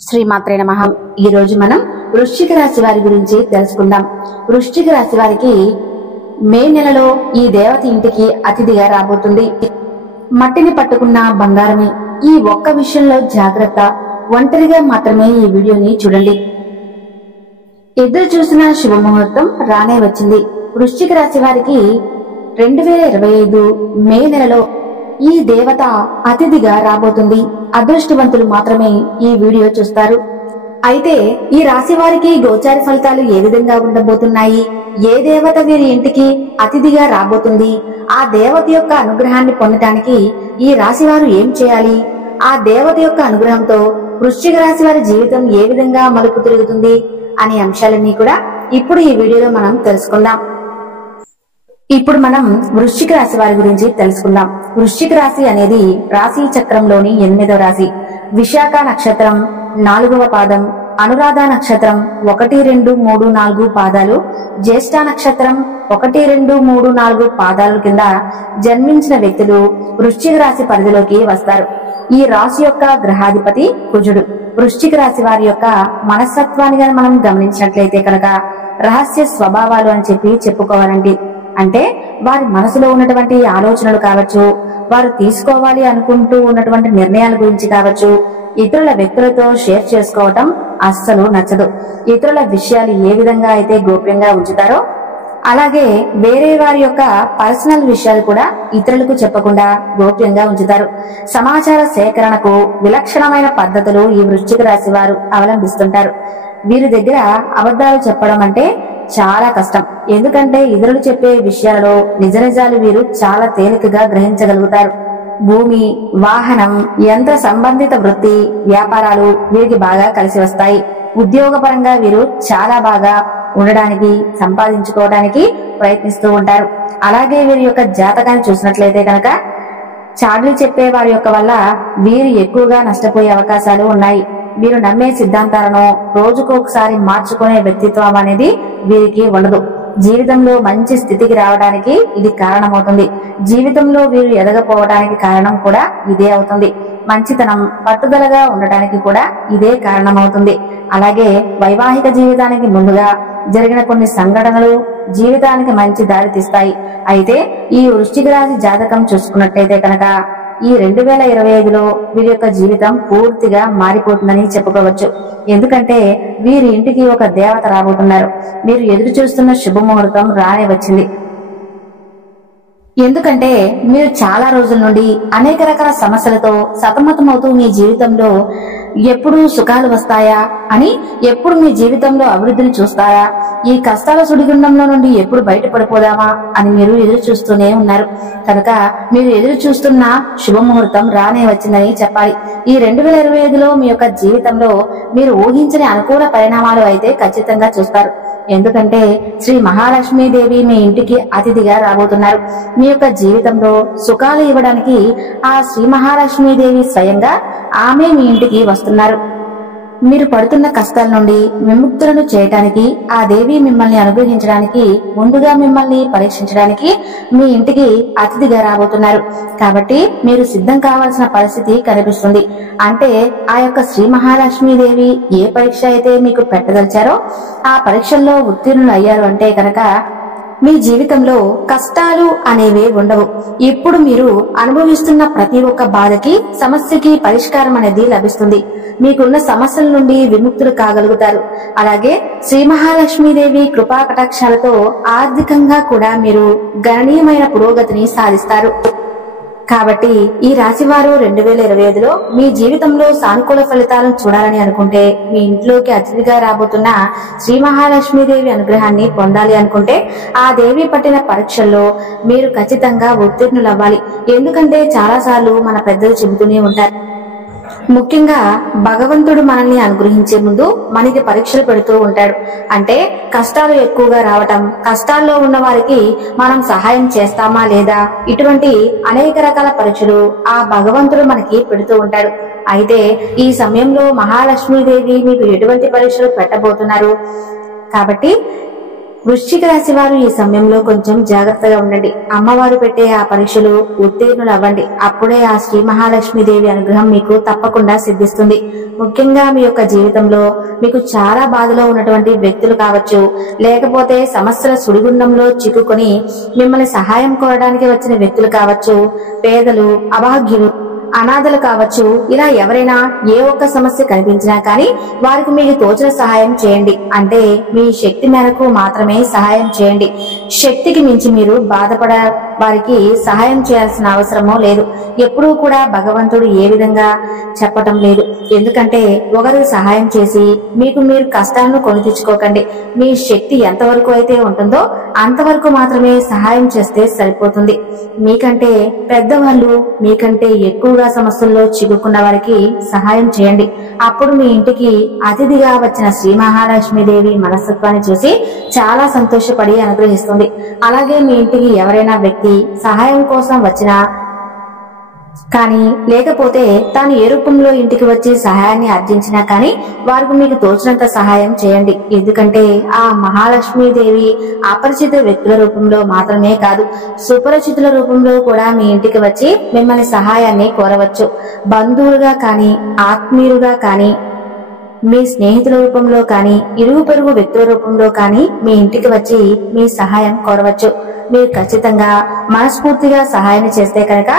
శ్రీమాత్రే నమః. ఈ రోజు మనం వృశ్చిక రాశి వారి గురించి తెలుసుకుందాం. వృశ్చిక రాశి వారికి మే నెలలో ఈ దేవత ఇంటికి అతిథిగా రాబోతుంది. మట్టిని పట్టుకున్న బంగారమే. ఈ ఒక్క విషయంలో జాగ్రత్త. ఒంటరిగా మాత్రమే ఈ వీడియోని చూడండి. ఎదురు చూసిన శుభముహూర్తం రానే వచ్చింది. వృశ్చిక రాశి వారికి 2025 మే నెలలో ఈ దేవత అతిథిగా రాబోతుంది. అదృష్టవంతులు మాత్రమే ఈ వీడియో చూస్తారు. అయితే ఈ రాశి వారికి గోచార ఫలితాలు ఏ విధంగా ఉండబోతున్నాయి, ఏ దేవత వీరి ఇంటికి అతిథిగా రాబోతుంది, ఆ దేవత యొక్క అనుగ్రహాన్ని పొందటానికి ఈ రాశి వారు ఏం చేయాలి, ఆ దేవత యొక్క అనుగ్రహంతో వృశ్చిక రాశి వారి జీవితం ఏ విధంగా మలుపు తిరుగుతుంది అనే అంశాలన్నీ కూడా ఇప్పుడు ఈ వీడియోలో మనం తెలుసుకుందాం. ఇప్పుడు మనం వృశ్చిక రాశి వారి గురించి తెలుసుకుందాం. వృశ్చిక రాశి అనేది రాశి చక్రంలోని 8వ రాశి. విశాఖ నక్షత్రం 4వ పాదం, అనురాధ నక్షత్రం 1, 2, 3, 4 పాదాలు, జ్యేష్ఠ నక్షత్రం 1, 2, 3, 4 పాదాల కింద జన్మించిన వ్యక్తులు వృశ్చిక రాశి పరిధిలోకి వస్తారు. ఈ రాశి యొక్క గ్రహాధిపతి కుజుడు. వృశ్చిక రాశి వారి యొక్క మనస్తత్వాన్ని మనం గమనించినట్లయితే కనుక రహస్య స్వభావాలు అని చెప్పుకోవాలండి. అంటే వారి మనసులో ఉన్నటువంటి ఆలోచనలు కావచ్చు, వారు తీసుకోవాలి అనుకుంటూ ఉన్నటువంటి నిర్ణయాల గురించి కావచ్చు, ఇతరుల వ్యక్తులతో షేర్ చేసుకోవటం అస్సలు నచ్చదు. ఇతరుల విషయాలు ఏ విధంగా అయితే గోప్యంగా ఉంచుతారో అలాగే వేరే వారి యొక్క పర్సనల్ విషయాలు కూడా ఇతరులకు చెప్పకుండా గోప్యంగా ఉంచుతారు. సమాచార సేకరణకు విలక్షణమైన పద్ధతులు ఈ వృశ్చిక రాశి వారు అవలంబిస్తుంటారు. వీరి దగ్గర అబద్ధాలు చెప్పడం అంటే చాలా కష్టం. ఎందుకంటే ఇతరులు చెప్పే విషయాలలో నిజ నిజాలు వీరు చాలా తేలికగా గ్రహించగలుగుతారు. భూమి, వాహనం, యంత్ర సంబంధిత వృత్తి, వ్యాపారాలు వీరికి బాగా కలిసి వస్తాయి. ఉద్యోగపరంగా వీరు చాలా బాగా ఉండడానికి, సంపాదించుకోవడానికి ప్రయత్నిస్తూ ఉంటారు. అలాగే వీరి యొక్క జాతకాన్ని చూసినట్లయితే కనుక చాడ్లు చెప్పే వారి యొక్క వల్ల వీరు ఎక్కువగా నష్టపోయే అవకాశాలు ఉన్నాయి. వీరు నమ్మే సిద్ధాంతాలను రోజుకొకసారి మార్చుకునే వ్యక్తిత్వం అనేది వీరికి ఉండదు. జీవితంలో మంచి స్థితికి రావడానికి ఇది కారణమవుతుంది. జీవితంలో వీరు ఎదగపోవడానికి కారణం కూడా ఇదే అవుతుంది. మంచితనం, పట్టుదలగా ఉండటానికి కూడా ఇదే కారణమవుతుంది. అలాగే వైవాహిక జీవితానికి ముందుగా జరిగిన కొన్ని సంఘటనలు జీవితానికి మంచి దారి తీస్తాయి. అయితే ఈ వృశ్చిక రాశి జాతకం చూసుకున్నట్లయితే కనుక ఈ 2025లో వీరి యొక్క జీవితం పూర్తిగా మారిపోతుందని చెప్పుకోవచ్చు. ఎందుకంటే వీరి ఇంటికి ఒక దేవత రాబోతున్నారు. మీరు ఎదురు చూస్తున్న శుభముహూర్తం రానే వచ్చింది. ఎందుకంటే మీరు చాలా రోజుల నుండి అనేక రకాల సమస్యలతో సతమతమవుతూ మీ జీవితంలో ఎప్పుడు సుఖాలు వస్తాయా అని, ఎప్పుడు మీ జీవితంలో అభివృద్ధిని చూస్తారా, ఈ కష్టాల సుడిగుండంలో నుండి ఎప్పుడు బయటపడిపోదామా అని మీరు ఎదురు చూస్తూనే ఉన్నారు. కనుక మీరు ఎదురు చూస్తున్న శుభముహూర్తం రానే వచ్చిందని చెప్పాలి. ఈ 2025లో మీ యొక్క జీవితంలో మీరు ఊహించని అనుకూల పరిణామాలు అయితే ఖచ్చితంగా చూస్తారు. ఎందుకంటే శ్రీ మహాలక్ష్మీదేవి మీ ఇంటికి అతిథిగా రాబోతున్నారు. మీ యొక్క జీవితంలో సుఖాలు ఇవ్వడానికి ఆ శ్రీ మహాలక్ష్మీదేవి స్వయంగా ఆమె మీ ఇంటికి వస్తున్నారు. మీరు పడుతున్న కష్టాల నుండి విముక్తులను చేయటానికి ఆ దేవి మిమ్మల్ని అనుగ్రహించడానికి, ముందుగా మిమ్మల్ని పరీక్షించడానికి మీ ఇంటికి అతిథిగా రాబోతున్నారు. కాబట్టి మీరు సిద్ధం కావాల్సిన పరిస్థితి కనిపిస్తుంది. అంటే ఆ యొక్క శ్రీ మహాలక్ష్మీదేవి ఏ పరీక్ష అయితే మీకు పెట్టదలిచారో ఆ పరీక్షల్లో ఉత్తీర్ణులు అయ్యారు అంటే కనుక మీ జీవితంలో కష్టాలు అనేవి ఉండవు. ఇప్పుడు మీరు అనుభవిస్తున్న ప్రతి ఒక్క బాధకి, సమస్యకి పరిష్కారం అనేది లభిస్తుంది. మీకున్న సమస్యల నుండి విముక్తులు కాగలుగుతారు. అలాగే శ్రీ మహాలక్ష్మీదేవి కృపా కటాక్షాలతో ఆర్థికంగా కూడా మీరు గణనీయమైన పురోగతిని సాధిస్తారు. కాబట్టి ఈ రాశివారు 2025లో మీ జీవితంలో సానుకూల ఫలితాలను చూడాలని అనుకుంటే, మీ ఇంట్లోకి అతిథిగా రాబోతున్న శ్రీ మహాలక్ష్మీదేవి అనుగ్రహాన్ని పొందాలి అనుకుంటే ఆ దేవి పట్టిన పరీక్షల్లో మీరు ఖచ్చితంగా ఉత్తీర్ణులవ్వాలి. ఎందుకంటే చాలా సార్లు మన పెద్దలు చెబుతూనే ఉంటారు, ముఖ్యంగా భగవంతుడు మనల్ని అనుగ్రహించే ముందు మనకి పరీక్షలు పెడుతూ ఉంటాడు. అంటే కష్టాలు ఎక్కువగా రావటం, కష్టాల్లో ఉన్న వారికి మనం సహాయం చేస్తామా లేదా, ఇటువంటి అనేక రకాల పరీక్షలు ఆ భగవంతుడు మనకి పెడుతూ ఉంటాడు. అయితే ఈ సమయంలో మహాలక్ష్మీదేవి మీకు ఎటువంటి పరీక్షలు పెట్టబోతున్నారు? కాబట్టి వృశ్చిక రాశి వారు ఈ సమయంలో కొంచెం జాగ్రత్తగా ఉండండి. అమ్మవారు పెట్టే ఆ పరీక్షలు ఉత్తీర్ణులు అవ్వండి. అప్పుడే ఆ శ్రీ మహాలక్ష్మీదేవి అనుగ్రహం మీకు తప్పకుండా సిద్ధిస్తుంది. ముఖ్యంగా మీ యొక్క జీవితంలో మీకు చాలా బాధలో ఉన్నటువంటి వ్యక్తులు కావచ్చు, లేకపోతే సమస్యల సుడిగుండంలో చిక్కుకొని మిమ్మల్ని సహాయం కోరడానికి వచ్చిన వ్యక్తులు కావచ్చు, పేదలు, అభాగ్యులు, అనాథలు కావచ్చు. ఇలా ఎవరైనా ఏ ఒక్క సమస్య కనిపించినా కానీ వారికి మీకు తోచిన సహాయం చేయండి. అంటే మీ శక్తి మేరకు మాత్రమే సహాయం చేయండి. శక్తికి మించి మీరు బాధపడ వారికి సహాయం చేయాల్సిన అవసరమో లేదు. ఎప్పుడూ కూడా భగవంతుడు ఏ విధంగా చెప్పటం లేదు. ఎందుకంటే ఒకరికి సహాయం చేసి మీకు మీరు కష్టాలను కొని తెచ్చుకోకండి. మీ శక్తి ఎంతవరకు అయితే ఉంటుందో అంతవరకు మాత్రమే సహాయం చేస్తే సరిపోతుంది. మీకంటే పెద్దవాళ్ళు, మీకంటే ఎక్కువగా సమస్యల్లో చిక్కుకున్న వారికి సహాయం చేయండి. అప్పుడు మీ ఇంటికి అతిథిగా వచ్చిన శ్రీ మహాలక్ష్మీదేవి మనస్తత్వాన్ని చూసి చాలా సంతోషపడి అనుగ్రహిస్తుంది. అలాగే మీ ఇంటికి ఎవరైనా వ్యక్తి సహాయం కోసం వచ్చినా కానీ లేకపోతే తాను ఏ రూపంలో ఇంటికి వచ్చి సహాయాన్ని అర్జించినా కానీ వారికి మీకు తోచినంత సహాయం చేయండి. ఎందుకంటే ఆ మహాలక్ష్మీదేవి అపరిచిత వ్యక్తుల రూపంలో మాత్రమే కాదు, సుపరిచితుల రూపంలో కూడా మీ ఇంటికి వచ్చి మిమ్మల్ని సహాయాన్ని కోరవచ్చు. బంధువులుగా కానీ, ఆత్మీయులుగా కానీ, మీ స్నేహితుల రూపంలో కానీ, ఇరుగు పొరుగు వ్యక్తుల రూపంలో కానీ మీ ఇంటికి వచ్చి మీ సహాయం కోరవచ్చు. మీరు ఖచ్చితంగా మనస్ఫూర్తిగా సహాయం చేస్తే కనుక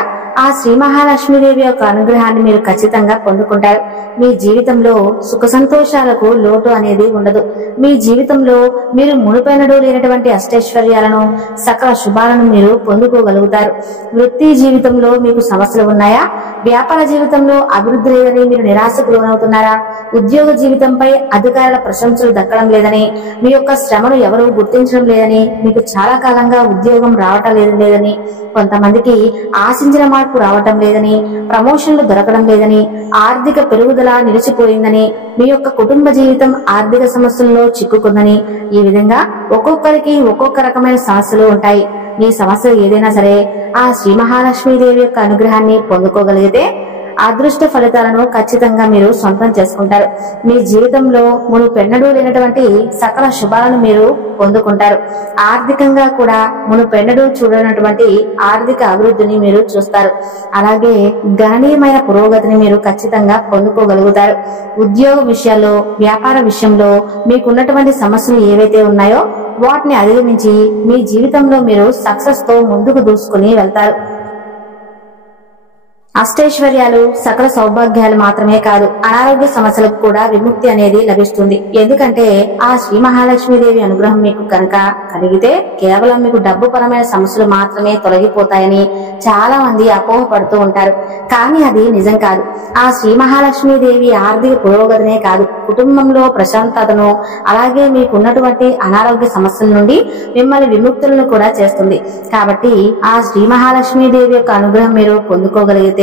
ఆ శ్రీ మహాలక్ష్మీదేవి యొక్క అనుగ్రహాన్ని మీరు ఖచ్చితంగా పొందుకుంటారు. మీ జీవితంలో సుఖ సంతోషాలకు లోటు అనేది ఉండదు. మీ జీవితంలో మీరు మునుపెన్నడూ లేనటువంటి అష్టైశ్వర్యాలను, సకల శుభాలను మీరు పొందుకోగలుగుతారు. వృత్తి జీవితంలో మీకు సమస్యలు ఉన్నాయా? వ్యాపార జీవితంలో అభివృద్ధి లేదని మీరు నిరాశకు లోనవుతున్నారా? ఉద్యోగ జీవితంపై అధికారుల ప్రశంసలు దక్కడం లేదని, మీ యొక్క శ్రమను ఎవరూ గుర్తించడం లేదని, మీకు చాలా కాలంగా ఉద్యోగం రావటం లేదని, కొంతమందికి ఆశించిన మార్పు రావటం లేదని, ప్రమోషన్లు దొరకడం లేదని, ఆర్థిక పెరుగుదల నిలిచిపోయిందని, మీ యొక్క కుటుంబ జీవితం ఆర్థిక సమస్యల్లో చిక్కుకుందని, ఈ విధంగా ఒక్కొక్కరికి ఒక్కొక్క రకమైన సమస్యలు ఉంటాయి. మీ సమస్య ఏదైనా సరే ఆ శ్రీ మహాలక్ష్మీదేవి యొక్క అనుగ్రహాన్ని పొందుకోగలిగితే అదృష్ట ఫలితాలను ఖచ్చితంగా మీరు సొంతం చేసుకుంటారు. మీ జీవితంలో మునుపెన్నడూ లేనటువంటి సకల శుభాలను మీరు పొందుకుంటారు. ఆర్థికంగా కూడా మునుపెన్నడూ చూడనటువంటి ఆర్థిక అభివృద్ధిని మీరు చూస్తారు. అలాగే గణనీయమైన పురోగతిని మీరు ఖచ్చితంగా పొందుకోగలుగుతారు. ఉద్యోగ విషయాల్లో, వ్యాపార విషయంలో మీకున్నటువంటి సమస్యలు ఏవైతే ఉన్నాయో వాటిని అధిగమించి మీ జీవితంలో మీరు సక్సెస్ తో ముందుకు దూసుకుని వెళ్తారు. అష్టైశ్వర్యాలు, సకల సౌభాగ్యాలు మాత్రమే కాదు, అనారోగ్య సమస్యలకు కూడా విముక్తి అనేది లభిస్తుంది. ఎందుకంటే ఆ శ్రీ మహాలక్ష్మీదేవి అనుగ్రహం మీకు కనుక కలిగితే కేవలం మీకు డబ్బు పరమైన సమస్యలు మాత్రమే తొలగిపోతాయని చాలా మంది అపోహపడుతూ ఉంటారు. కానీ అది నిజం కాదు. ఆ శ్రీ మహాలక్ష్మీదేవి ఆర్థిక పురోగతినే కాదు, కుటుంబంలో ప్రశాంతతను, అలాగే మీకున్నటువంటి అనారోగ్య సమస్యల నుండి మిమ్మల్ని విముక్తులను కూడా చేస్తుంది. కాబట్టి ఆ శ్రీ మహాలక్ష్మీదేవి యొక్క అనుగ్రహం మీరు పొందుకోగలిగితే,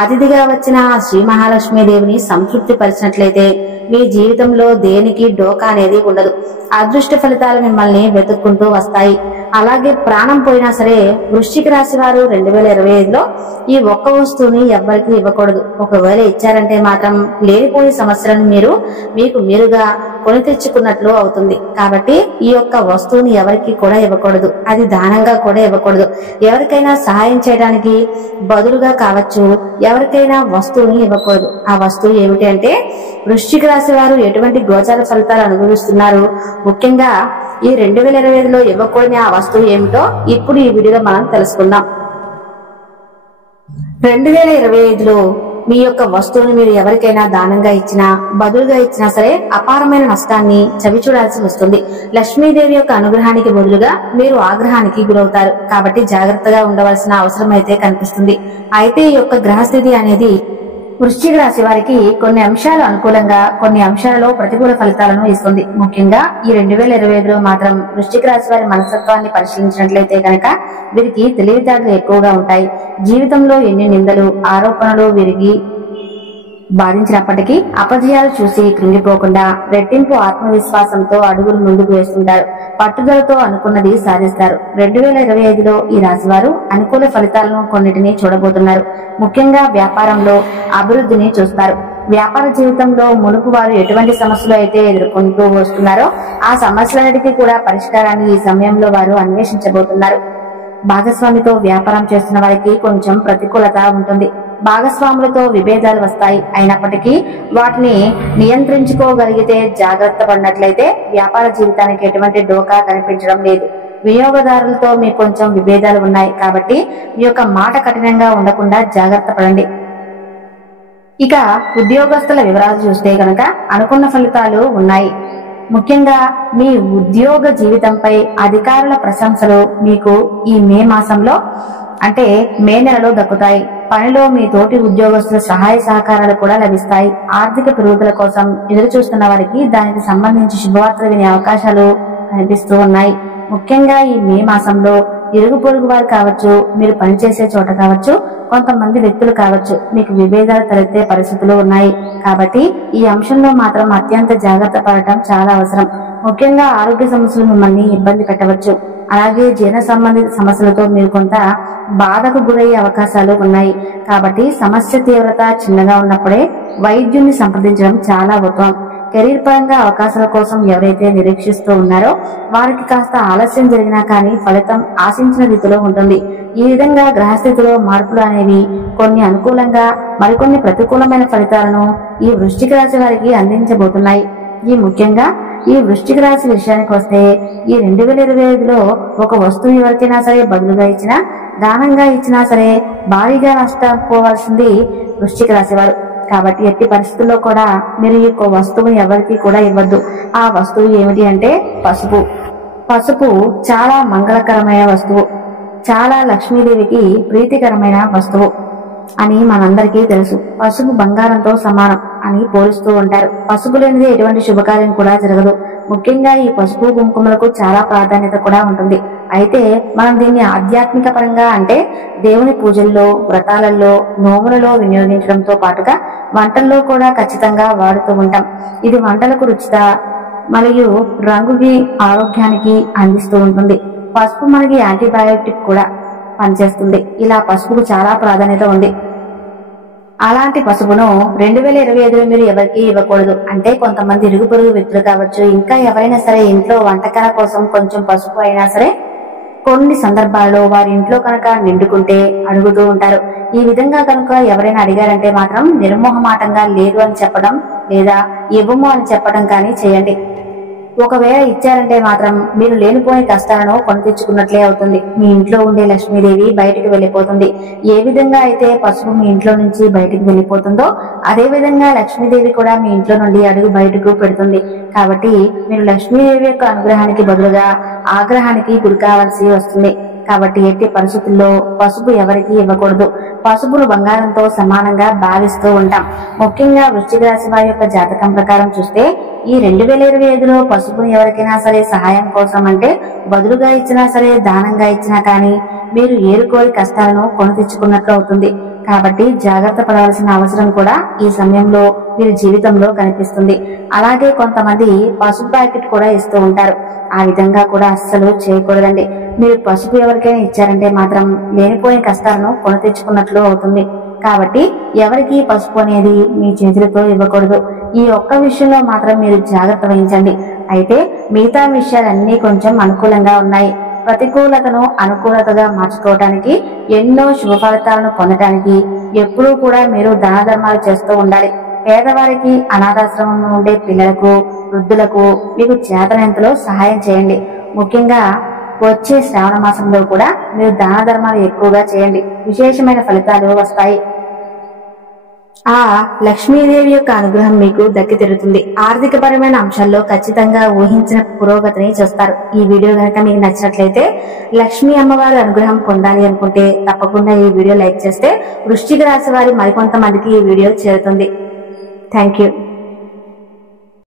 అతిథిగా వచ్చిన ఆ శ్రీ మహాలక్ష్మీదేవిని సంతృప్తి పరిచినట్లయితే మీ జీవితంలో దేనికి డోకా అనేది ఉండదు. అదృష్ట ఫలితాలు మిమ్మల్ని వెతుక్కుంటూ వస్తాయి. అలాగే ప్రాణం పోయినా సరే వృశ్చిక రాశి వారు 2025లో ఈ ఒక్క వస్తువుని ఎవ్వరికి ఇవ్వకూడదు. ఒకవేళ ఇచ్చారంటే మాత్రం లేనిపోని సమస్యలను మీకు మీరుగా కొని తెచ్చుకున్నట్లు అవుతుంది. కాబట్టి ఈ యొక్క వస్తువుని ఎవరికి కూడా ఇవ్వకూడదు. అది దానంగా కూడా ఇవ్వకూడదు. ఎవరికైనా సహాయం చేయడానికి బదులుగా కావచ్చు, ఎవరికైనా వస్తువుని ఇవ్వకూడదు. ఆ వస్తువు ఏమిటి అంటే, వృశ్చిక రాశి వారు ఎటువంటి గోచార ఫలితాలు అనుభవిస్తున్నారు, ముఖ్యంగా ఈ 2025లో ఇవ్వకూడని ఆ వస్తువు ఏమిటో ఇప్పుడు ఈ వీడియోలో మనం తెలుసుకుందాం. 2025లో మీ యొక్క వస్తువుని మీరు ఎవరికైనా దానంగా ఇచ్చినా, బదులుగా ఇచ్చినా సరే అపారమైన నష్టాన్ని చవి చూడాల్సి వస్తుంది. లక్ష్మీదేవి యొక్క అనుగ్రహానికి బదులుగా మీరు ఆగ్రహానికి గురవుతారు. కాబట్టి జాగ్రత్తగా ఉండవలసిన అవసరం అయితే కనిపిస్తుంది. అయితే ఈ యొక్క గ్రహస్థితి అనేది వృశ్చిక రాశి వారికి కొన్ని అంశాలు అనుకూలంగా, కొన్ని అంశాలలో ప్రతికూల ఫలితాలను ఇస్తుంది. ముఖ్యంగా ఈ 2025లో మాత్రం వృశ్చిక రాశి వారి మనస్తత్వాన్ని పరిశీలించినట్లయితే కనుక వీరికి తెలివితేటలు ఎక్కువగా ఉంటాయి. జీవితంలో ఎన్ని నిందలు, ఆరోపణలు వీరికి బాధించినప్పటికీ అపజయాలు చూసి కృంగిపోకుండా రెట్టింపు ఆత్మవిశ్వాసంతో అడుగులు ముందుకు వేస్తుంటారు. పట్టుదలతో అనుకున్నది సాధిస్తారు. 2025లో ఈ రాశివారు అనుకూల ఫలితాలను కొన్నిటిని చూడబోతున్నారు. ముఖ్యంగా వ్యాపారంలో అభివృద్ధిని చూస్తారు. వ్యాపార జీవితంలో మునుపు వారు ఎటువంటి సమస్యలు అయితే ఎదుర్కొంటూ వస్తున్నారో ఆ సమస్యలన్నిటికీ కూడా పరిష్కారాన్ని ఈ సమయంలో వారు అన్వేషించబోతున్నారు. భాగస్వామితో వ్యాపారం చేస్తున్న వారికి కొంచెం ప్రతికూలత ఉంటుంది. భాగస్వాములతో విభేదాలు వస్తాయి. అయినప్పటికీ వాటిని నియంత్రించుకోగలిగితే, జాగ్రత్త పడినట్లయితే వ్యాపార జీవితానికి ఎటువంటి డోకా కనిపించడం లేదు. వినియోగదారులతో మీకు కొంచెం విభేదాలు ఉన్నాయి కాబట్టి మీ యొక్క మాట కఠినంగా ఉండకుండా జాగ్రత్త పడండి. ఇక ఉద్యోగస్తుల వివరాలు చూస్తే కనుక అనుకున్న ఫలితాలు ఉన్నాయి. ముఖ్యంగా మీ ఉద్యోగ జీవితంపై అధికారుల ప్రశంసలు మీకు ఈ మే మాసంలో అంటే మే నెలలో దక్కుతాయి. పనిలో మీ తోటి ఉద్యోగస్తుల సహాయ సహకారాలు కూడా లభిస్తాయి. ఆర్థిక పెరుగుదల కోసం ఎదురు చూస్తున్న వారికి దానికి సంబంధించి శుభవార్తలు వినే అవకాశాలు కనిపిస్తూ ఉన్నాయి. ముఖ్యంగా ఈ మే మాసంలో ఇరుగు పొరుగు వారు కావచ్చు, మీరు పనిచేసే చోట కావచ్చు, కొంతమంది వ్యక్తులు కావచ్చు, మీకు విభేదాలు తలెత్తే పరిస్థితులు ఉన్నాయి. కాబట్టి ఈ అంశంలో మాత్రం అత్యంత జాగ్రత్త పడటం చాలా అవసరం. ముఖ్యంగా ఆరోగ్య సమస్యలు మిమ్మల్ని ఇబ్బంది పెట్టవచ్చు. అలాగే జీర్ణ సంబంధిత సమస్యలతో మీరు కొంత బాధకు గురయ్యే అవకాశాలు ఉన్నాయి. కాబట్టి సమస్య తీవ్రత చిన్నగా ఉన్నప్పుడే వైద్యుని సంప్రదించడం చాలా ఉత్తమం. కెరీర్ పరంగా అవకాశాల కోసం ఎవరైతే నిరీక్షిస్తూ ఉన్నారో వారికి కాస్త ఆలస్యం జరిగినా కానీ ఫలితం ఆశించిన రీతిలో ఉంటుంది. ఈ విధంగా గ్రహస్థితిలో మార్పులు అనేవి కొన్ని అనుకూలంగా మరికొన్ని ప్రతికూలమైన ఫలితాలను ఈ వృశ్చిక రాశి వారికి అందించబోతున్నాయి. ముఖ్యంగా ఈ వృశ్చిక రాశి విషయానికి వస్తే ఈ 2025లో ఒక వస్తువు ఎవరికైనా సరే బదులుగా ఇచ్చినా, దానంగా ఇచ్చినా సరే భారీగా నష్టపోవాల్సింది వృశ్చిక రాశి వారు. కాబట్టి ఎట్టి పరిస్థితుల్లో కూడా మీరు ఈ వస్తువుని ఎవరికి కూడా ఇవ్వద్దు. ఆ వస్తువు ఏమిటి అంటే పసుపు. పసుపు చాలా మంగళకరమైన వస్తువు, చాలా లక్ష్మీదేవికి ప్రీతికరమైన వస్తువు అని మనందరికీ తెలుసు. పసుపు బంగారంతో సమానం అని పోలుస్తూ ఉంటారు. పసుపు లేనిదే ఎటువంటి శుభకార్యం కూడా జరగదు. ముఖ్యంగా ఈ పసుపు కుంకుమలకు చాలా ప్రాధాన్యత కూడా ఉంటుంది. అయితే మనం దీన్ని ఆధ్యాత్మిక పరంగా అంటే దేవుని పూజల్లో, వ్రతాలలో, నోములలో వినియోగించడంతో పాటుగా వంటల్లో కూడా ఖచ్చితంగా వాడుతూ ఉంటాం. ఇది వంటలకు రుచిత మరియు రంగుకి ఆరోగ్యానికి అందిస్తూ ఉంటుంది. పసుపు మనకి యాంటీబయాటిక్ కూడా పనిచేస్తుంది. ఇలా పసుపుకు చాలా ప్రాధాన్యత ఉంది. అలాంటి పసుపును 2025లో మీరు ఎవరికి ఇవ్వకూడదు. అంటే కొంతమంది ఇరుగు పొరుగు వ్యక్తులు కావచ్చు, ఇంకా ఎవరైనా సరే ఇంట్లో వంటకాల కోసం కొంచెం పసుపు అయినా సరే కొన్ని సందర్భాల్లో వారి ఇంట్లో కనుక నిండుకుంటే అడుగుతూ ఉంటారు. ఈ విధంగా కనుక ఎవరైనా అడిగారంటే మాత్రం నిర్మోహమాటంగా లేదు అని చెప్పడం లేదా ఇవ్వము అని చెప్పడం కానీ చేయండి. ఒకవేళ ఇచ్చారంటే మాత్రం మీరు లేనిపోని కష్టాలను కొని తెచ్చుకున్నట్లే అవుతుంది. మీ ఇంట్లో ఉండే లక్ష్మీదేవి బయటికి వెళ్లిపోతుంది. ఏ విధంగా అయితే పసుపు మీ ఇంట్లో నుంచి బయటికి వెళ్లిపోతుందో అదే విధంగా లక్ష్మీదేవి కూడా మీ ఇంట్లో నుండి అడుగు బయటకు పెడుతుంది. కాబట్టి మీరు లక్ష్మీదేవి యొక్క అనుగ్రహానికి బదులుగా ఆగ్రహానికి గురి కావాల్సి వస్తుంది. కాబట్టి ఎట్టి పరిస్థితుల్లో పసుపు ఎవరికి ఇవ్వకూడదు. పసుపును బంగారంతో సమానంగా భావిస్తూ ఉంటాం. ముఖ్యంగా వృశ్చిక రాశి వారి యొక్క జాతకం ప్రకారం చూస్తే ఈ 2025లో పసుపును ఎవరికైనా సరే సహాయం కోసం అంటే బదులుగా ఇచ్చినా సరే, దానంగా ఇచ్చినా కానీ మీరు ఏరుకోరి కష్టాలను కొని తెచ్చుకున్నట్లు అవుతుంది. కాబట్టి జాగ్రత్త పడాల్సిన అవసరం కూడా ఈ సమయంలో మీరు జీవితంలో కనిపిస్తుంది. అలాగే కొంతమంది పసుపు ప్యాకెట్ కూడా ఇస్తూ ఉంటారు. ఆ విధంగా కూడా అస్సలు చేయకూడదండి. మీరు పసుపు ఎవరికైనా ఇచ్చారంటే మాత్రం లేనిపోయిన కష్టాలను కొని తెచ్చుకున్నట్లు అవుతుంది. కాబట్టి ఎవరికి పసుపు అనేది మీ చేతులతో ఇవ్వకూడదు. ఈ ఒక్క విషయంలో మాత్రం మీరు జాగ్రత్త వహించండి. అయితే మిగతా విషయాలన్నీ కొంచెం అనుకూలంగా ఉన్నాయి. ప్రతికూలతను అనుకూలతగా మార్చుకోవడానికి, ఎన్నో శుభ ఫలితాలను పొందడానికి ఎప్పుడూ కూడా మీరు దాన ధర్మాలు చేస్తూ ఉండాలి. పేదవారికి, అనాథాశ్రమంలో ఉండే పిల్లలకు, వృద్ధులకు మీకు చేతనంతలో సహాయం చేయండి. ముఖ్యంగా వచ్చే శ్రావణ మాసంలో కూడా మీరు దాన ధర్మాలు ఎక్కువగా చేయండి. విశేషమైన ఫలితాలు వస్తాయి. ఆ లక్ష్మీదేవి యొక్క అనుగ్రహం మీకు దక్కి తీరుతుంది. ఆర్థిక పరమైన అంశాల్లో ఖచ్చితంగా ఊహించిన పురోగతిని చూస్తారు. ఈ వీడియో కనుక మీకు నచ్చినట్లయితే, లక్ష్మీ అమ్మవారి అనుగ్రహం పొందాలి అనుకుంటే తప్పకుండా ఈ వీడియో లైక్ చేస్తే వృశ్చిక రాశి వారి మరికొంతమందికి ఈ వీడియో చేరుతుంది. Thank you.